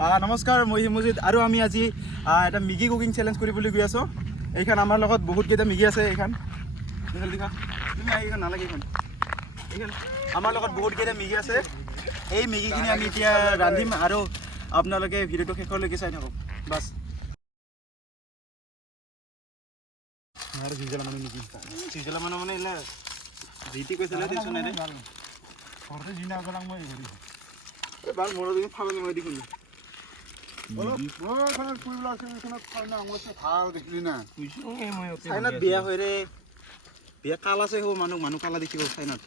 নমস্কাৰ, মই হিমজিত আৰু আমি আজি এটা মেগী কুকিং চেলেঞ্জ কৰিবলৈ গৈ আছোঁ। এইখন আমাৰ লগত বহুতকেইটা মেগী আছে। এইখন নালাগে, এইখন আমাৰ লগত বহুতকেইটা মেগী আছে। এই মেগীখিনি আমি এতিয়া ৰান্ধিম আৰু আপোনালোকে ভিডিঅ'টো শেষলৈকে চাই থাকক বাছ। আৰু সিজলা মানে মেগী সিজলা মানে এনে জিটি কৈছিলে টেনশ্যন নাই দে ঘৰতে জিনা গলাং মই হেৰি এবাৰ মোৰ দিন ফালে মই দেখোন চাইনাত বিয়া হয় ৰে, বিয়া কাল আছে হো মানুহ কালা দেখিব চাইনাত।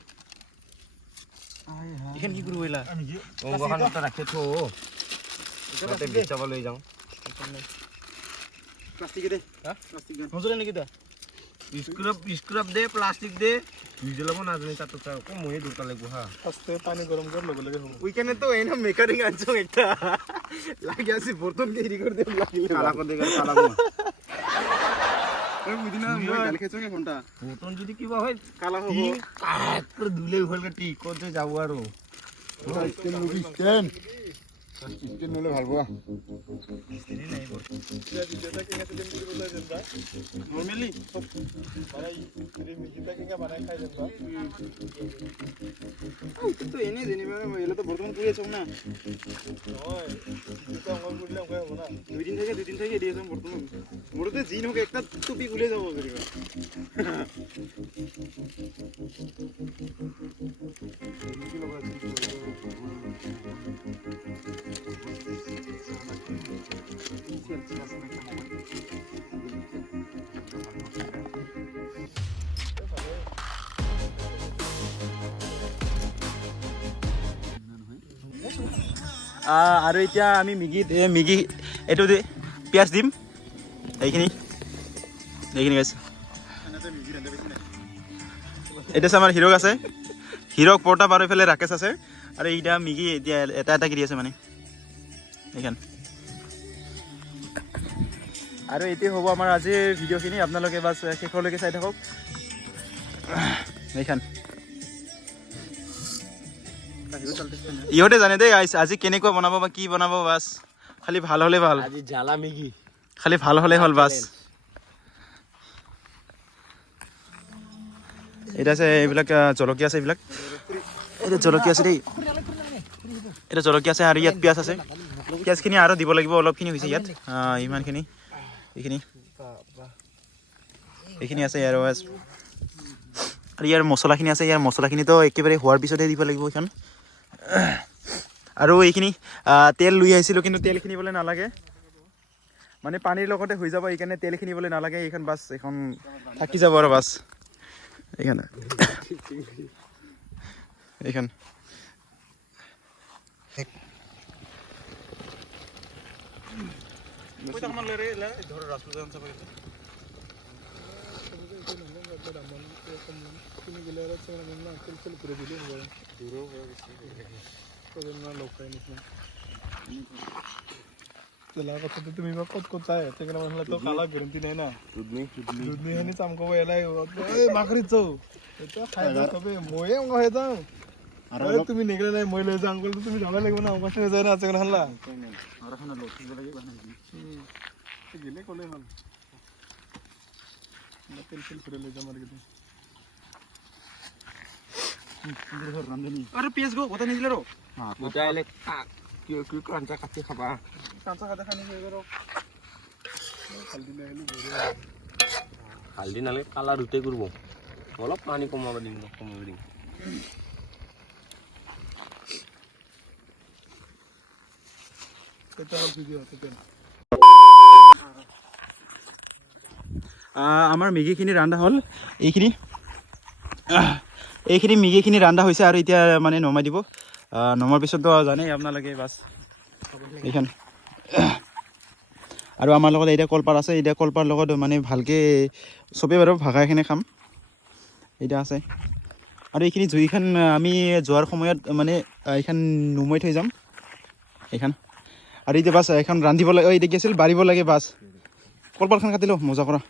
এইখন কি কৰিব আহিলা ৰাখি থো লৈ যাওঁ। প্লাষ্টিক দে প্লাষ্টিক নজলে নেকি দা স্ক্ৰাব দে প্লাষ্টিক দে ভিজলাব নাজানি তাতো আকৌ ময়ে দুটা লাগিব হা ফাৰ্ষ্টে পানী গৰম কৰি ল'ব লাগে। উইকেনে তো এনে মেকানিক আনছো একটা লাগি আছে বৰ্তন কে হেৰি কৰি দে লাগিলে কালা কৰি দে কালা কৰি ওই বুদিনা মই গালি খেছো কে ঘন্টা বৰ্তন যদি কিবা হয় কালা হ'ব কাট দুলে হলকে ঠিক করতে যাব আৰু স্টেন নলে ভাল পোৱা নৰ্মেলি তো এনে যেনিবা এগুলো তো বর্তমান পুড়ে আছো না দুদিন থেকে দিয়ে যাম বর্তমান মোরতে জিন হোক একটা টুপি খুলে যাবো আৰু এতিয়া আমি মেগী এইটো পিঁয়াজ দিম এইখিনি গাইছে। এটা আছে আমাৰ হিৰক আছে, হিৰক প্ৰতাপ আৰু এইফালে ৰাকেশ আছে আৰু এইটা মেগী এতিয়া এটা এটা কৰি আছে মানে এইখন। আৰু এতিয়া হ'ব আমাৰ আজিৰ ভিডিঅ'খিনি, আপোনালোকে বাছ শেষলৈকে চাই থাকক এইখন। ইহঁতে জানে দেই আজি কেনেকুৱা বনাব বা কি বনাব, বাছ খালি ভাল হ'লে ভাল, আজি জ্বালা মেগী খালি ভাল হ'লে হ'ল বাছ। এটা আছে এইবিলাক জলকীয়া আছে, এইবিলাক এটা জলকীয়া আছে দেই, এটা জলকীয়া আছে আৰু ইয়াত পিঁয়াজ আছে। পিঁয়াজখিনি আৰু দিব লাগিব, অলপখিনি হৈছে ইয়াত ইমানখিনি এইখিনি আছে আৰু ইয়াৰ মছলাখিনি আছে। ইয়াৰ মছলাখিনিতো একেবাৰে হোৱাৰ পিছতহে দিব লাগিব এইখন। আৰু এইখিনি তেল লৈ আহিছিলোঁ কিন্তু তেল কিনিবলৈ নালাগে, মানে পানীৰ লগতে হৈ যাব, এইকাৰণে তেল কিনিবলৈ নালাগে। এইখন বাছ এইখন থাকি যাব আৰু বাছ এইখন এইখন তুমি ক'ত চাই তো কালা গেৰেণ্টি নাই না দুধনি চামকব এলাই মাখৰিত চৌ খাই কবে ময়ে অংক হৈ যাওঁ আৰু তুমি নিগলে নাই মই লৈ যাওঁ অংকল তুমি যাব লাগিব না অংক হৈ যায় না আছে হাল্লা গেলে ক'লে হ'ল তেল ফুৰে লৈ যাম আৰু পিঁয়াজ গো গোটা নিদিলে ৰ গোটাইলে কি কাঞ্চা কাটি খাবা কাঁচা কাটা খানি হালদি নালাগে কালাৰ উঠে কৰিব অলপ পানী কমাব দিম আমাৰ মেগীখিনি ৰান্ধা হ'ল, এইখিনি মেগীখিনি ৰান্ধা হৈছে আৰু এতিয়া মানে নমাই দিব। নমাৰ পিছততো জানেই আপোনালোকে বাছ এইখন। আৰু আমাৰ লগত এতিয়া কলপাত আছে, এতিয়া কলপাৰ লগত মানে ভালকৈ চবেই বাৰু ভাগাখিনি খাম এতিয়া আছে। আৰু এইখিনি জুইখন আমি যোৱাৰ সময়ত মানে এইখন নুমাই থৈ যাম এইখন। আৰু এতিয়া বাছ এখন ৰান্ধিব লাগে, এতিয়া কি আছিল বাঢ়িব লাগে বাছ। কলপাতখন কাটি লওঁ মজা কৰা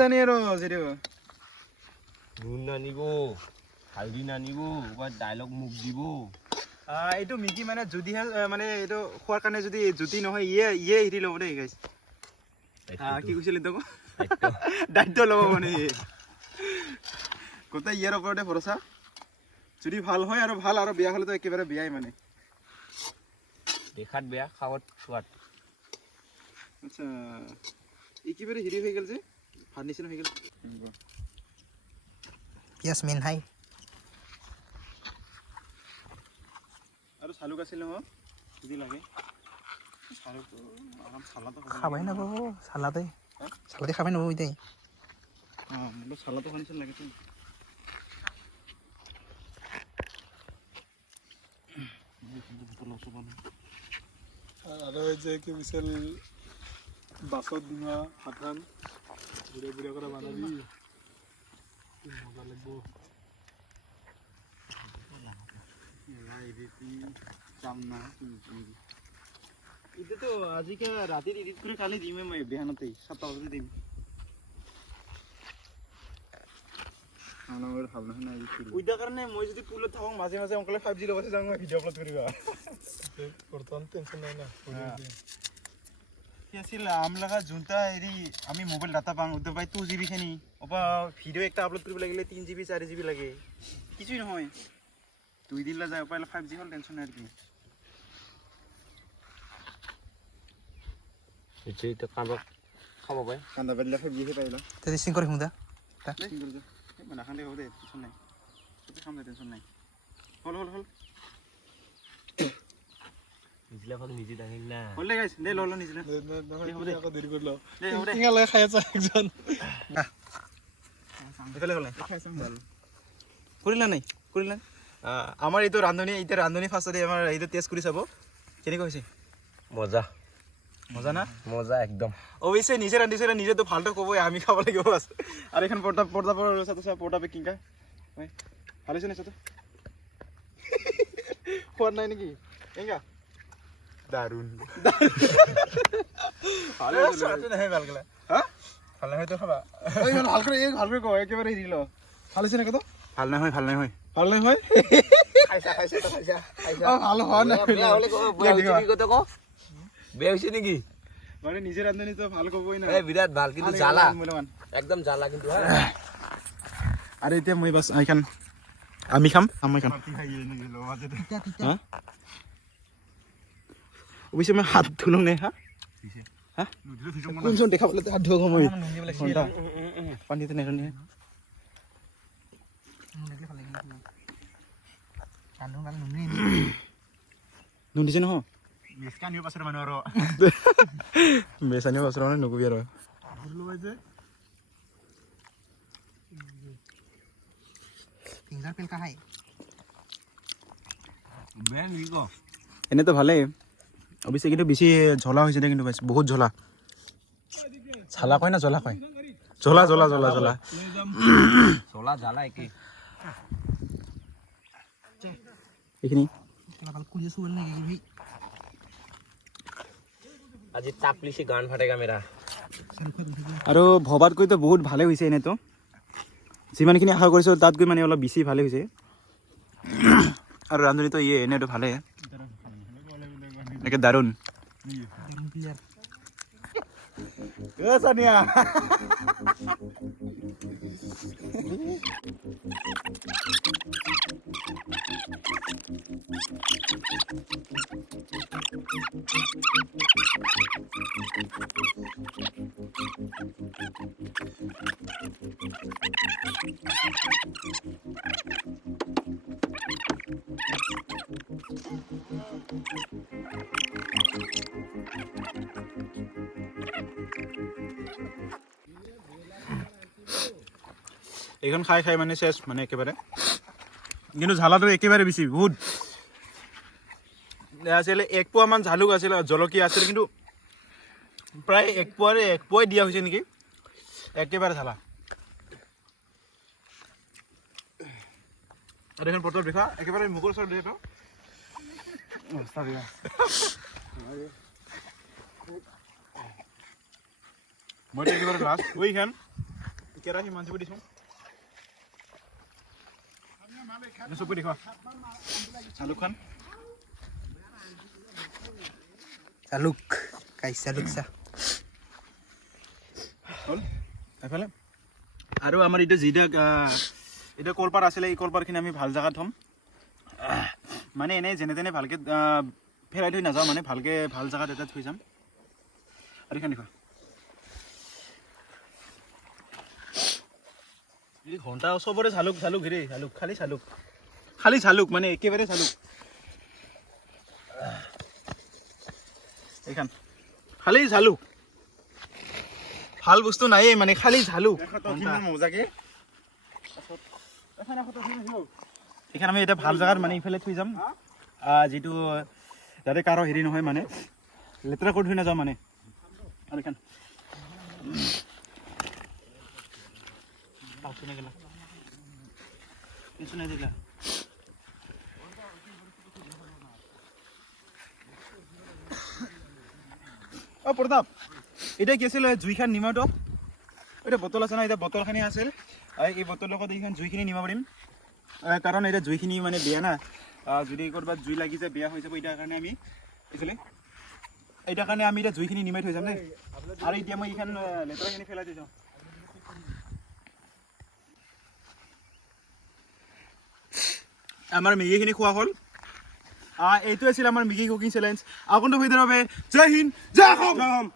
জানি আৰু নুন নানিব হালধি নানিব বা ডাইলগ মুখ দিব এইটো মিকি মানে যদিহে মানে এইটো খোৱাৰ কাৰণে যদি জুতি নহয় ইয়ে এৰি ল'ব দেই গাইছ কি কৈছিলে তোক দায়িত্ব ল'ব মানে গোটেই ইয়াৰ ওপৰতে ভৰসা যদি ভাল হয় আৰু ভাল আৰু বেয়া হ'লেতো একেবাৰে বেয়াই মানে দেখাত বেয়া খাওয়াত সোৱাদ আচ্ছা একেবাৰে হেৰি হৈ গ'ল যে ভাত নিচিনা হৈ গ'ল পিঁয়াজ মেইন হাই আৰু চালুক আছিল নহয় যদি লাগে চালুকটো আৰাম চালাটো খাবাই নাপাব চালাতে চালাতে খাবাই নাপাব এতিয়া মোৰতো চালাটো খোৱা নিচিনা লাগিছে আৰু এই যে কি কৈছিল বাছত দিমা হাতখান বুঢ়া বুঢ়া কৰা বনাবি মজা লাগিব এতিয়াতো আজিকে ৰাতি এডিট কৰি কালি দিমেই মই বিহানতেই 7টা বজাতে দিম উইদাৰ কাৰণে মই যদি পুলত থাকোঁ মাজে মাজে অংকলে 5G লগতে যাওঁ মই ভিডিঅ' আপলোড কৰিবা বৰ্তমান টেনশ্যন নাই না কি আছিল আমলাগা যোনটা হেৰি আমি মোবাইল ডাটা পাওঁ উদ্যোগ পাই 2GB খিনি অপা ভিডিঅ' একটা আপলোড কৰিব লাগিলে 3GB 4GB লাগে কিছুই নহয় 2 দিনলৈ যায় অপা 5G হ'ল টেনশ্যন নাই আৰু এতিয়া কান্দক খাব পাই কান্দা পাৰিলে 5G হে পাই লওঁ তেতিয়া চিং কৰি শুদা নাখান্দে হ'ব দে টেনশ্যন নাই চবে খাম দে টেনশ্যন নাই হ'ল নিজলা খালি নিজে দাঙিল না হ'ল দে গাইছ দে ল নিজিলা আকৌ দেৰি কৰি লওঁ দে হ'ব দে টিঙালৈ খাই আছা একজন এইফালে হ'ল কৰিলা নাই আমাৰ এইটো ৰান্ধনি এতিয়া ৰান্ধনি ফাৰ্ষ্টতে আমাৰ এইটো টেষ্ট কৰি চাব কেনেকুৱা হৈছে মজা মজা না মজা একদম অৱশ্যে নিজে ৰান্ধিছে নিজেতো ভালটো ক'বই আমি খাব লাগিব বাছ আৰু এখন পৰ্দা পেকিং কা ভাল হৈছে নে চাতো খোৱাদ নাই নেকি এংগা দাৰুণ ভালে নহয় ভাল গলা হা ভালে হয়তো খাবা ভালকৈ কওঁ একেবাৰে হেৰি ল ভাল হৈছে নে কত ভাল নহয় ভাল নহয় ভাল হোৱা নাই বেয়া হৈছে নেকি মানে নিজে ৰান্ধনিতো ভাল ক'বই না বিৰাট ভাল কিন্তু জ্বালা একদম জ্বালা কিন্তু আৰু এতিয়া মই বাছ আমি খাম অৱশ্যে মই হাত ধুলো নে কোনজন দেখা পালে হাত ধুব মই পানীতে নেৰণি নুন দিছে নহয় বেচানিও পাছৰ মানুহ আৰু বেচানিও পাছৰ মানে নকবি আৰু পিংজাৰ পেলকা হাই বেয়া নেকি ক এনেতো ভালেই অৱশ্যে কিন্তু বেছি জ্বলা হৈছে দে কিন্তু বহুত জ্বলা চালা কয় না জ্বলা কয় জ্বলা জ্বালা একে এইখিনি আজি টাপলিছে গান ফাটেগা মেৰা আৰু ভবাতকৈতো বহুত ভালে হৈছে এনেতো যিমানখিনি আশা কৰিছোঁ তাতকৈ মানে অলপ বেছি ভালে হৈছে আৰু ৰান্ধনিতো এনেতো ভালে একে দাৰুণ চানিয়া এইখন খাই মানে চেচ মানে একেবাৰে কিন্তু ঝালাটো একেবাৰে বেছি বহুত আছিলে 1 পোৱামান জালুক আছিল জলকীয়া আছিল কিন্তু প্ৰায় 1 পোৱাই দিয়া হৈছে নেকি একেবাৰে ঝালা আৰু এখন পটল দেখা একেবাৰে মুগৰ ওচৰত দিয়ে তো মই একেবাৰে লাষ্ট ওইখান কেৰাহী মাঞ্চিব দিছোঁ চকু দেখুৱা চালুকখন চালুক গাইছ চালুক চা হ'ল এইফালে আৰু আমাৰ এইটো যিটা এটা কলপাত আছিলে এই কলপাতখিনি আমি ভাল জেগাত থ'ম মানে এনেই যেনে তেনে ভালকৈ ফেৰাই থৈ নাযাওঁ মানে ভালকৈ ভাল জেগাত এটা থৈ যাম আৰু এইখন দেখুৱা এই ঘণ্টা চবৰে চালুক চালুক হেৰি চালুক খালি চালুক মানে একেবাৰে চালুক এইখন খালি চালুক ভাল বস্তু নাইয়ে মানে খালি ঝালুক মজাকে এইখানে আমি এটা ভাল জেগাত মানে ইফালে থৈ যাম যিটো যাতে কাৰো হেৰি নহয় মানে লেতেৰা কৰি থৈ নাযাওঁ মানে আৰু এইখন প্ৰতাপ এতিয়া কি আছিল জুইখান নিমাটো এটা বটল আছে না এতিয়া বটলখিনি আছিল এই বটলৰ লগত এইখন জুইখিনি নিব পাৰিম কাৰণ এতিয়া জুইখিনি মানে বেয়া না যদি ক'ৰবাত জুই লাগি যায় বেয়া হৈ যাব এটাৰ কাৰণে আমি এইফালে এটাৰ কাৰণে আমি এতিয়া জুইখিনি নিমাই থৈ যাম দেই আৰু এতিয়া মই এইখন লেতেৰাখিনি পেলাই থৈ যাওঁ আমাৰ মেগীখিনি খোৱা হ'ল এইটো আছিল আমাৰ মেগী কুকিং চেলেঞ্জ আগন্তুক ভিডিঅ'ৰ বাবে জয় হিন্দ জয় অসম